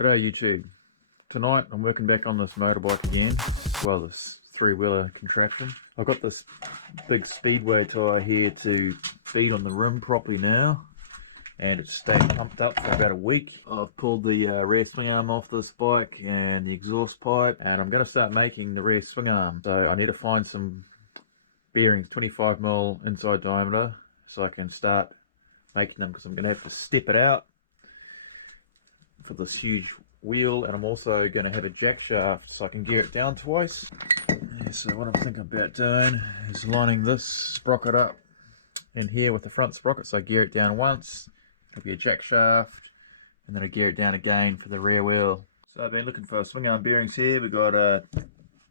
G'day YouTube. Tonight I'm working back on this motorbike again, well this three-wheeler contraption. I've got this big speedway tyre here to feed on the rim properly now, and it's stayed pumped up for about a week. I've pulled the rear swing arm off this bike and the exhaust pipe, and I'm going to start making the rear swing arm. So I need to find some bearings 25mm inside diameter so I can start making them, because I'm going to have to step it out for this huge wheel, and I'm also going to have a jack shaft so I can gear it down twice. Yeah, so what I'm thinking about doing is lining this sprocket up in here with the front sprocket, so I gear it down once, it'll be a jack shaft, and then I gear it down again for the rear wheel. So I've been looking for swing arm bearings here. We've got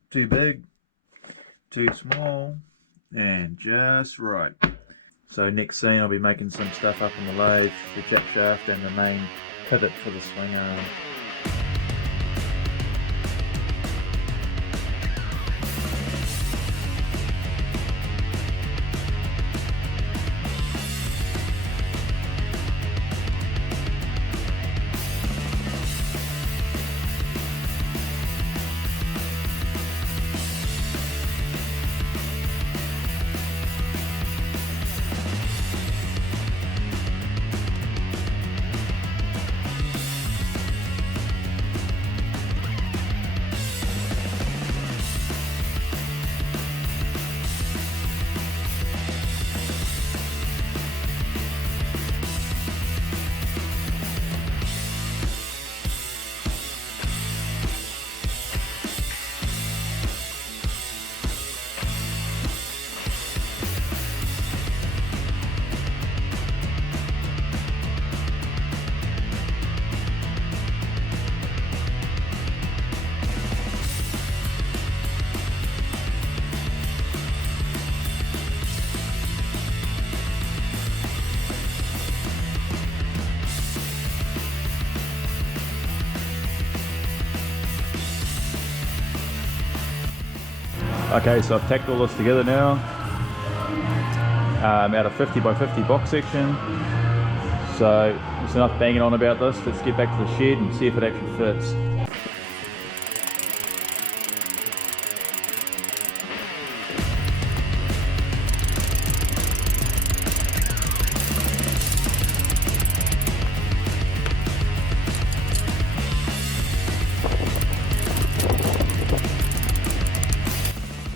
two big, two small, and just right. So next scene I'll be making some stuff up on the lathe, the jack shaft and the main pivot for the swing arm. Okay, so I've tacked all this together now, out of 50x50 box section. So there's enough banging on about this. Let's get back to the shed and see if it actually fits.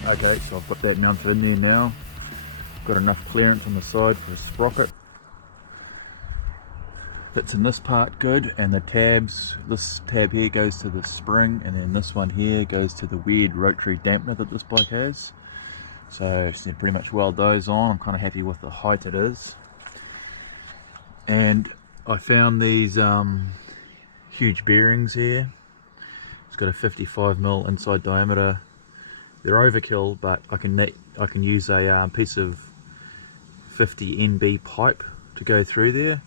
Okay, so I've got that mounted in there now. Got enough clearance on the side for a sprocket. Fits in this part good, and the tabs, this tab here goes to the spring, and then this one here goes to the weird rotary dampener that this bike has. So it's pretty much weld those on. I'm kind of happy with the height it is. And I found these huge bearings here. It's got a 55mm inside diameter. They're overkill, but I can use a piece of 50 NB pipe to go through there.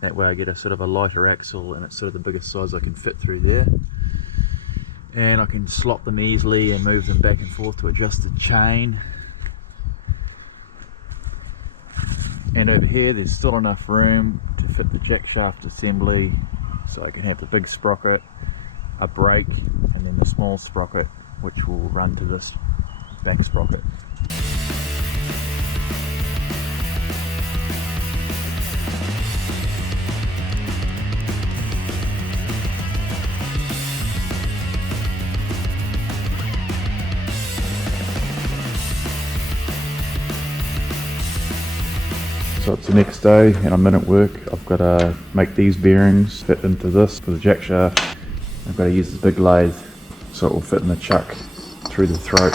That way I get a sort of a lighter axle, and it's sort of the biggest size I can fit through there. And I can slot them easily and move them back and forth to adjust the chain. And over here there's still enough room to fit the jack shaft assembly, so I can have the big sprocket, a brake, and then the small sprocket, which will run to this back sprocket. So it's the next day and I'm in at work. I've got to make these bearings fit into this for the jack shaft. I've got to use this big lathe so it will fit in the chuck through the throat.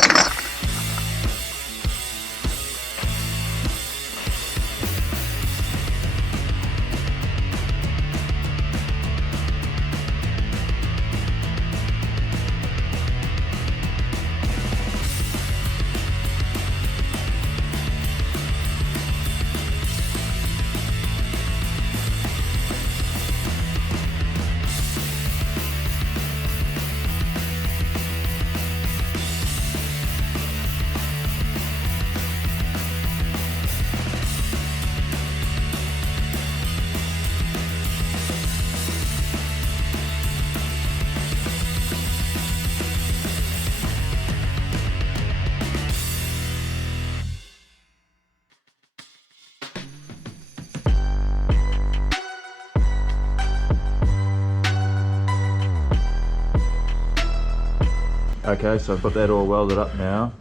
Okay, so I've got that all welded up now.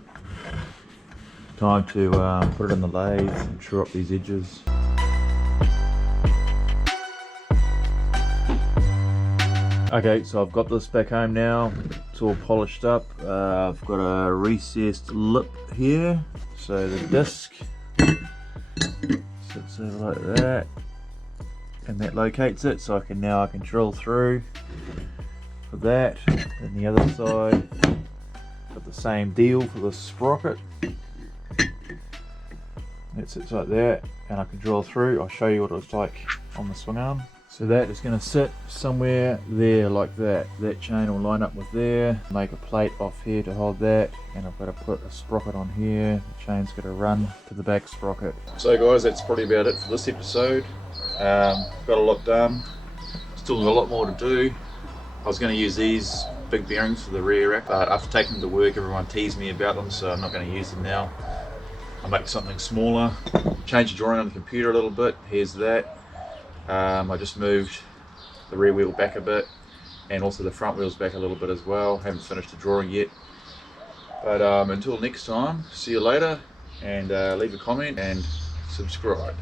Time to put it in the lathe and true up these edges. Okay, so I've got this back home now. It's all polished up. I've got a recessed lip here, so the disc sits over like that, and that locates it. So I can drill through for that. And the other side, got the same deal for the sprocket. It sits like that, and I can drill through. I'll show you what it looks like on the swing arm. So that is going to sit somewhere there like that. That chain will line up with there. Make a plate off here to hold that, and I've got to put a sprocket on here. The chain's got to run to the back sprocket. So guys, that's probably about it for this episode. Got a lot done. Still a lot more to do. I was going to use these big bearings for the rear rack, but after taking them to work, everyone teased me about them, so I'm not going to use them now. I'll make something smaller. Change the drawing on the computer a little bit. Here's that. I just moved the rear wheel back a bit, and also the front wheels back a little bit as well. Haven't finished the drawing yet. But until next time, see you later, and leave a comment and subscribe.